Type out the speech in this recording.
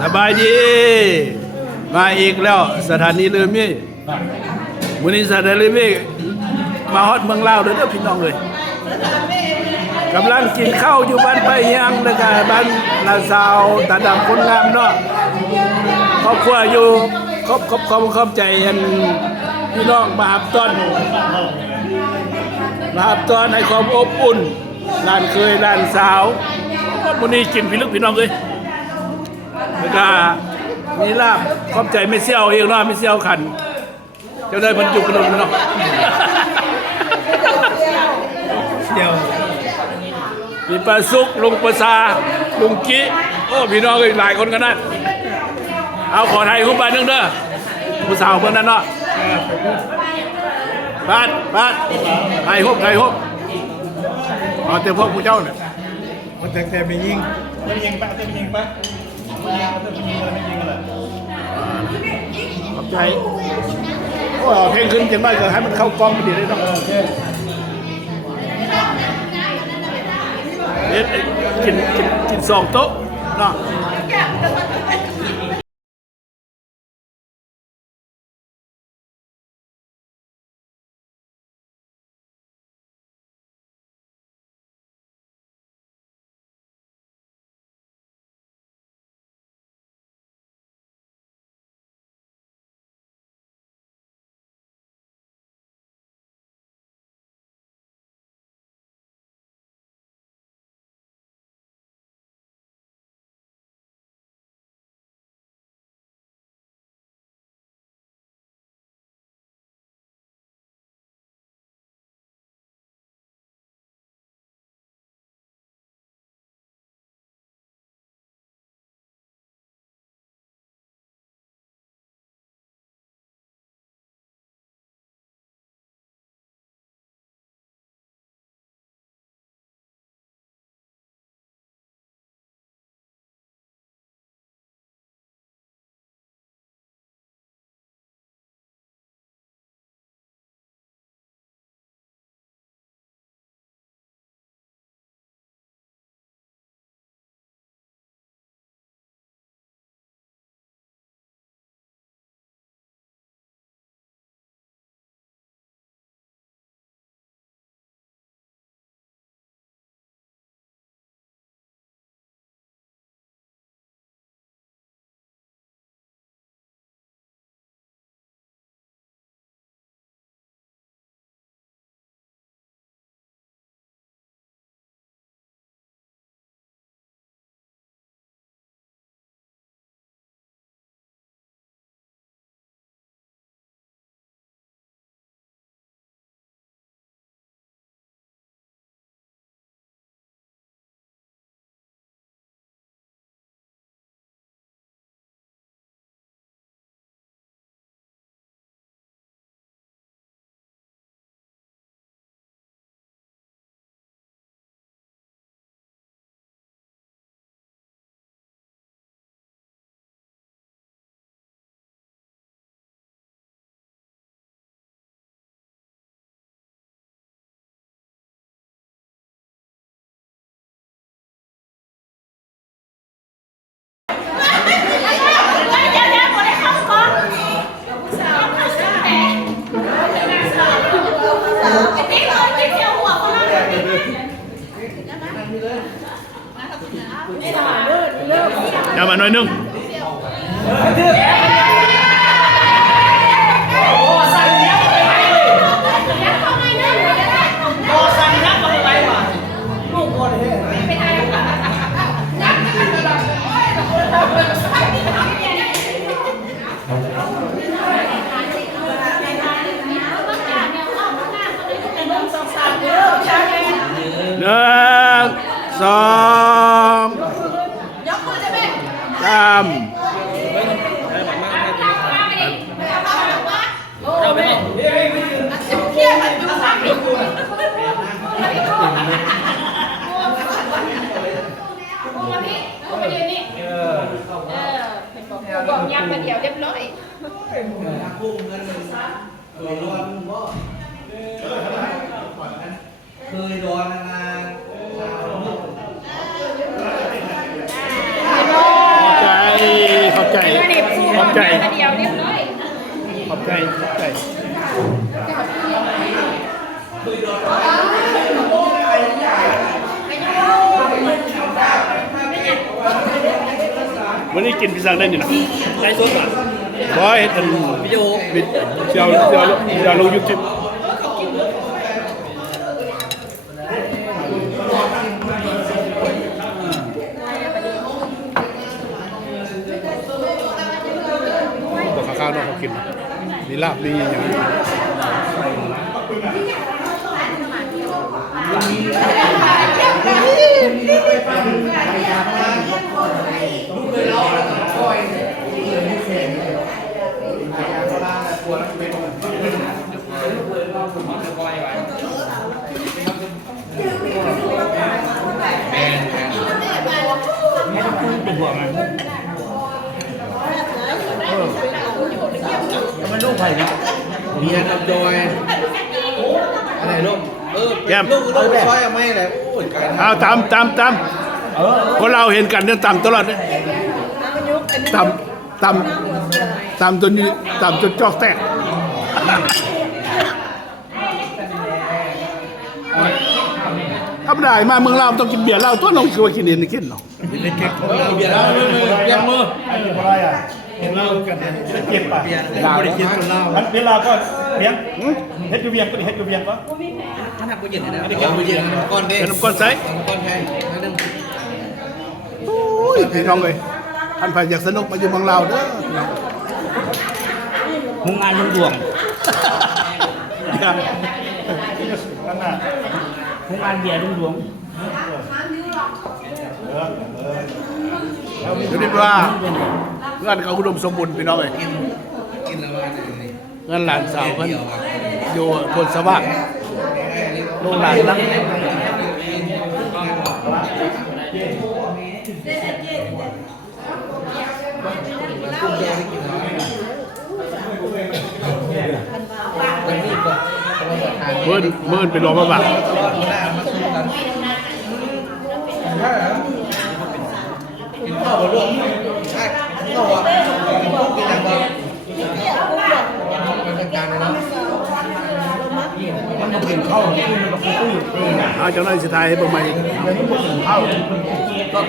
สบายดีมาอีกแล้วสถานีเรือมีมื้อนี้สถานีเรือมีมาฮอดเมืองลาวเด้อพี่น้องเลยกำลังกินข้าวอยู่บ้านไปยังแล้วก็บ้านลาสาวตาดำคนงามเนาะครอบครัวอยู่ครอบใจอันพี่น้องมาหับต้อนให้ความอบอุ่นร้านเคยร้านสาวมื้อนี้กินพี่ลึกพี่น้องเลยแล้วก็มีลาบขอบใจไม่เซี่ยวเองเนาะไม่เซี่ยวขันเจ้าได้บรรจุกระดุมเนาะเซี่ยวมีปลาซุกลุงประสาลุงกี้โอ้พี่น้องอีกหลายคนกันนั่นเอาขอไทยคุ้มไปนึงเด้อผู้สาวเพื่อนนั่นเนาะบ้านไทยฮบเอาแต่พวกผู้เจ้าเนี่ยมันแต่ไม่ยิงปะแต่ไม่ยิงปะขอบใจโอ้เพลงขึ้นจังไรก็ให้มันเข้ากล้องมันดีเลยเนาะเด็ดกิน2 โต๊ะเนาะเอามาหน่อยนึง1 2 3เราไปเที่ยวมันอยู่สามปีบอกยักมาเดียวเรียบร้อยเคยโดนนาน ใจขอบใจ เดียวเรียบร้อย ขอบใจขอบใจวันนี้กินพิซซ่าได้นี่นะ ไก่สดอ่ะ บอยอัน วิดีโอ บิดเจ้าลงยูทูบบอกข้าวๆน้องเขากินมีลาบมีอย่างนี้ มันลูกไผ่เนี่ยเมียกับจอยอะไรลูกแก้ม ลูกซอยไม่เลยโอ้ยการ เอาตามคนเราเห็นกันเนี่ยตามตลอดตามจนจอกแตกธรรมดามาเมืองลาวต้องกินเบียร์เหล้าตัวน้องคือว่ากินเองกินเนาะ เบียร์แล้วเบียร์มือ อะไรอ่ะเห็นเล่ากันเจ็บป่ะ เบียร์ไม่ได้กินคนเล่า มันเวลาก็เลี้ยงเฮ็ดอยู่เวียงก็เฮ็ดอยู่เวียงก็ ถ้าทำกูเย็นนะไม่ได้กินกูเย็นก้อนเด้ เป็นน้ำก้อนใส ก้อนแทงนั่นนึง โอ้ยพี่น้องเลยท่านผ่านอยากสนุกมาอยู่เมืองลาวเด้อ มุงงานยุ่งดวง อย่า นั่นน่ะมุงงานเบียร์ยุ่งดวง เดี๋ยวนี้ว่าเงินเขาอุดมสมบูรณ์พี่น้องเลย กินแล้วว่า เงินหลานสาวเพิ่นอยู่พลสวัสดิ์โรงหลานนั่งเมื่อนเป็นรองพระบาท กินข้าวกับลูกใช่ข้าวอ่ะกินอะไรบ้างเป็นการเนาะ มันมากินข้าวกินมันกับกุ้ย เอาเจ้าหน้าที่สุดท้ายให้เบิ่งใหม่ เดี๋ยวนี้มันกินข้าว ก็